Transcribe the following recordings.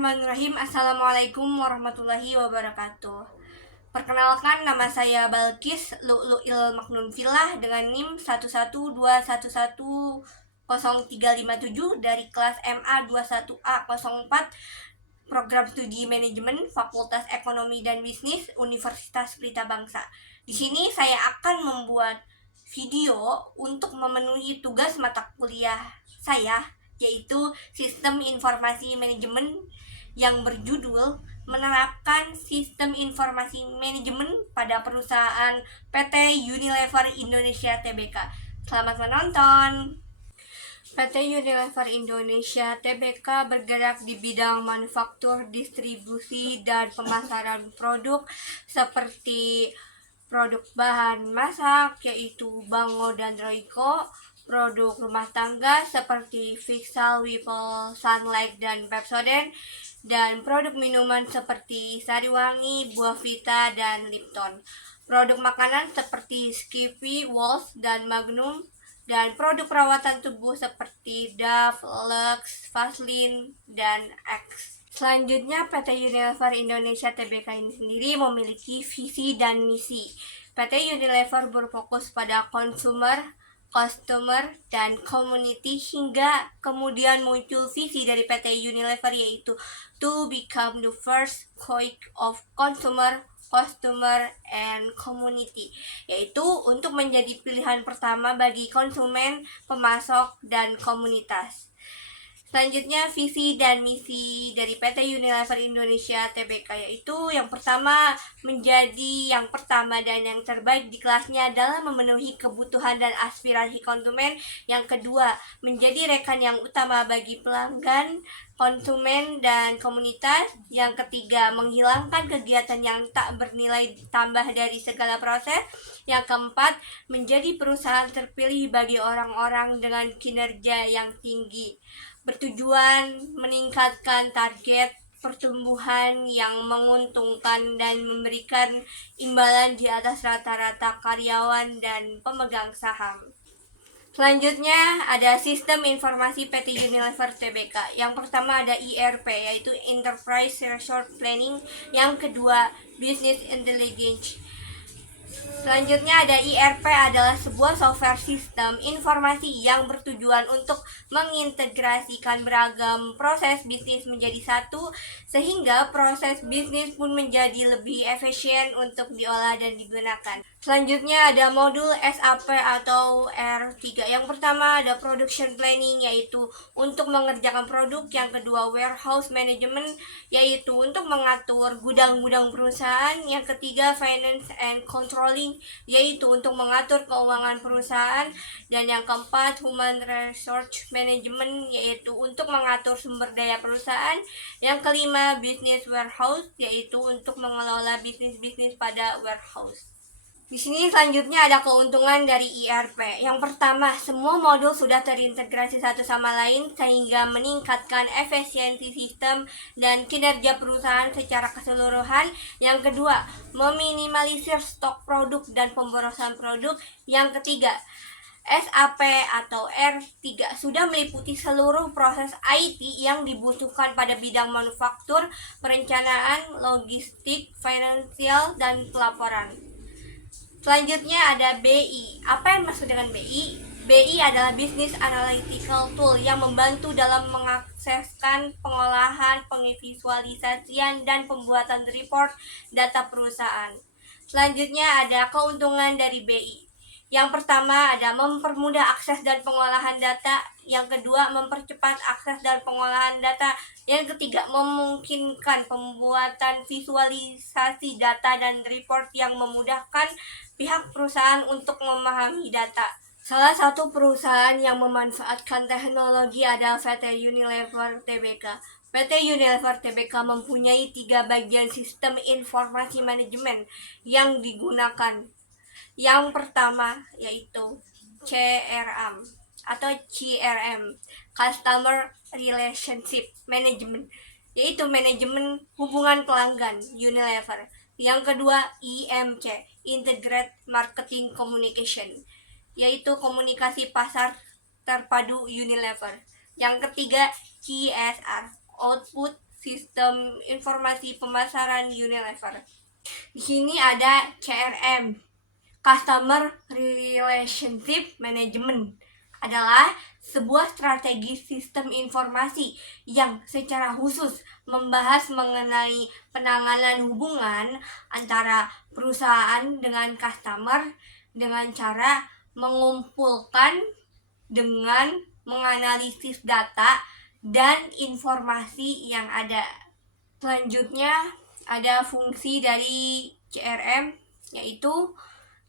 Bismillahirrahmanirrahim. Assalamualaikum warahmatullahi wabarakatuh. Perkenalkan, nama saya Balkis Lu'lu'il Maknun Filah dengan NIM 112110357 dari kelas MA 21A04 Program Studi Manajemen Fakultas Ekonomi dan Bisnis Universitas Pelita Bangsa. Di sini saya akan membuat video untuk memenuhi tugas mata kuliah saya, yaitu Sistem Informasi Manajemen, yang berjudul Menerapkan Sistem Informasi Manajemen pada Perusahaan PT Unilever Indonesia Tbk. Selamat menonton. PT Unilever Indonesia Tbk bergerak di bidang manufaktur, distribusi, dan pemasaran produk seperti produk bahan masak yaitu Bango dan Royco, produk rumah tangga seperti Vixal, Whipple, Sunlight, dan Pepsodent, dan produk minuman seperti Sariwangi, Buah Vita, dan Lipton. Produk makanan seperti Skippy, Walls, dan Magnum, dan produk perawatan tubuh seperti Dove, Lux, Vaseline, dan X. Selanjutnya, PT Unilever Indonesia Tbk ini sendiri memiliki visi dan misi. PT Unilever berfokus pada consumer, customer, dan community, hingga kemudian muncul visi dari PT Unilever, yaitu to become the first choice of consumer, customer, and community, yaitu untuk menjadi pilihan pertama bagi konsumen, pemasok, dan komunitas. Selanjutnya, visi dan misi dari PT Unilever Indonesia Tbk, yaitu yang pertama, menjadi yang pertama dan yang terbaik di kelasnya dalam memenuhi kebutuhan dan aspirasi konsumen. Yang kedua, menjadi rekan yang utama bagi pelanggan, konsumen, dan komunitas. Yang ketiga, menghilangkan kegiatan yang tak bernilai tambah dari segala proses. Yang keempat, menjadi perusahaan terpilih bagi orang-orang dengan kinerja yang tinggi, bertujuan meningkatkan target pertumbuhan yang menguntungkan dan memberikan imbalan di atas rata-rata karyawan dan pemegang saham. Selanjutnya ada sistem informasi PT Unilever Tbk. Yang pertama ada ERP, yaitu Enterprise Resource Planning. Yang kedua Business Intelligence. Selanjutnya ada ERP, adalah sebuah software sistem informasi yang bertujuan untuk mengintegrasikan beragam proses bisnis menjadi satu, sehingga proses bisnis pun menjadi lebih efisien untuk diolah dan digunakan. Selanjutnya ada modul SAP atau R3. Yang pertama ada Production Planning, yaitu untuk mengerjakan produk. Yang kedua Warehouse Management, yaitu untuk mengatur gudang-gudang perusahaan. Yang ketiga Finance and Controlling, yaitu untuk mengatur keuangan perusahaan. Dan yang keempat Human Resource Management, yaitu untuk mengatur sumber daya perusahaan. Yang kelima Business Warehouse, yaitu untuk mengelola bisnis-bisnis pada warehouse. Di sini selanjutnya ada keuntungan dari ERP. Yang pertama, semua modul sudah terintegrasi satu sama lain sehingga meningkatkan efisiensi sistem dan kinerja perusahaan secara keseluruhan. Yang kedua, meminimalisir stok produk dan pemborosan produk. Yang ketiga, SAP atau R3 sudah meliputi seluruh proses IT yang dibutuhkan pada bidang manufaktur, perencanaan, logistik, finansial, dan pelaporan. Selanjutnya ada BI. Apa yang maksud dengan BI? BI adalah Business Analytical Tool yang membantu dalam mengakseskan pengolahan, pengvisualisasian, dan pembuatan report data perusahaan. Selanjutnya ada keuntungan dari BI. Yang pertama ada mempermudah akses dan pengolahan data. Yang kedua mempercepat akses dan pengolahan data. Yang ketiga memungkinkan pembuatan visualisasi data dan report yang memudahkan pihak perusahaan untuk memahami data. Salah satu perusahaan yang memanfaatkan teknologi adalah PT Unilever Tbk. PT Unilever Tbk mempunyai 3 bagian sistem informasi manajemen yang digunakan. Yang pertama yaitu CRM atau CRM, Customer Relationship Management, yaitu manajemen hubungan pelanggan Unilever. Yang kedua IMC, Integrated Marketing Communication, yaitu komunikasi pasar terpadu Unilever. Yang ketiga CSR, Output sistem informasi pemasaran Unilever. Di sini ada CRM, Customer Relationship Management, adalah sebuah strategi sistem informasi yang secara khusus membahas mengenai penanganan hubungan antara perusahaan dengan customer dengan cara mengumpulkan dengan menganalisis data dan informasi yang ada. Selanjutnya ada fungsi dari CRM, yaitu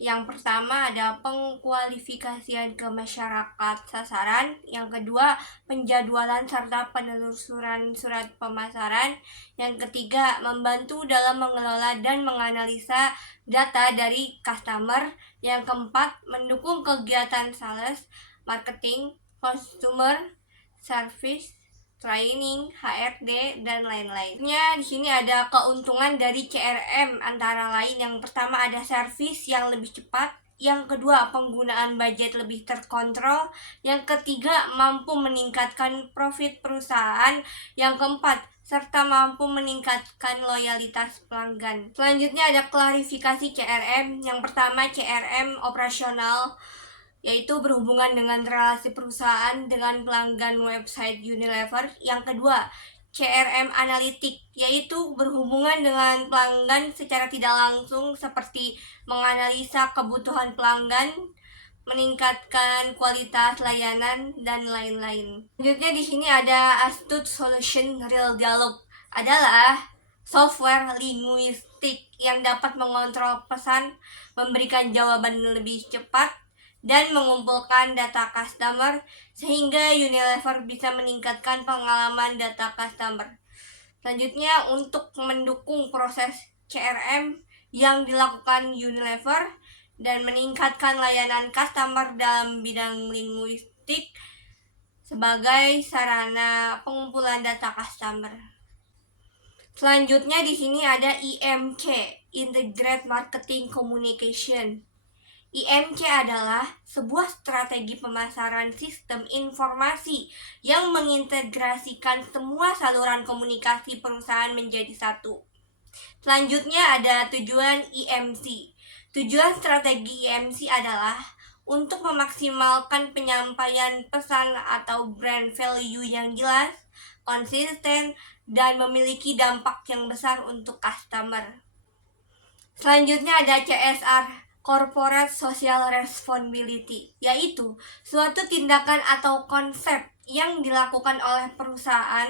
yang pertama ada pengkualifikasian ke masyarakat sasaran, yang kedua penjadwalan serta penelusuran surat pemasaran, yang ketiga membantu dalam mengelola dan menganalisa data dari customer, yang keempat mendukung kegiatan sales, marketing, customer service, training, HRD, dan lain-lainnya. Di sini ada keuntungan dari CRM antara lain. Yang pertama ada servis yang lebih cepat, yang kedua penggunaan budget lebih terkontrol, yang ketiga mampu meningkatkan profit perusahaan, yang keempat serta mampu meningkatkan loyalitas pelanggan. Selanjutnya ada klarifikasi CRM. Yang pertama CRM operasional, yaitu berhubungan dengan relasi perusahaan dengan pelanggan website Unilever. Yang kedua, CRM analitik, yaitu berhubungan dengan pelanggan secara tidak langsung seperti menganalisa kebutuhan pelanggan, meningkatkan kualitas layanan, dan lain-lain. Selanjutnya di sini ada Astute Solution Real Dialog, adalah software linguistik yang dapat mengontrol pesan, memberikan jawaban lebih cepat, dan mengumpulkan data customer sehingga Unilever bisa meningkatkan pengalaman data customer. Selanjutnya, untuk mendukung proses CRM yang dilakukan Unilever dan meningkatkan layanan customer dalam bidang linguistik sebagai sarana pengumpulan data customer. Selanjutnya di sini ada IMC, Integrated Marketing Communication. IMC adalah sebuah strategi pemasaran sistem informasi yang mengintegrasikan semua saluran komunikasi perusahaan menjadi satu. Selanjutnya ada tujuan IMC. Tujuan strategi IMC adalah untuk memaksimalkan penyampaian pesan atau brand value yang jelas, konsisten, dan memiliki dampak yang besar untuk customer. Selanjutnya ada CSR, Corporate Social Responsibility, yaitu suatu tindakan atau konsep yang dilakukan oleh perusahaan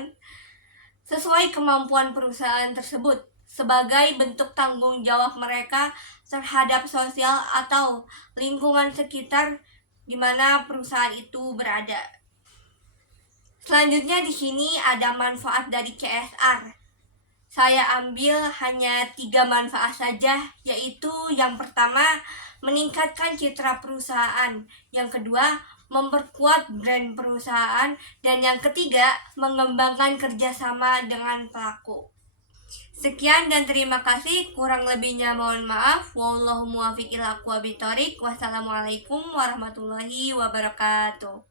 sesuai kemampuan perusahaan tersebut sebagai bentuk tanggung jawab mereka terhadap sosial atau lingkungan sekitar di mana perusahaan itu berada. Selanjutnya di sini ada manfaat dari CSR. Saya ambil hanya 3 manfaat saja, yaitu yang pertama, meningkatkan citra perusahaan, yang kedua, memperkuat brand perusahaan, dan yang ketiga, mengembangkan kerjasama dengan pelaku. Sekian dan terima kasih, kurang lebihnya mohon maaf. Wallahu muwaffiq ila aqwamit thoriq. Wassalamualaikum warahmatullahi wabarakatuh.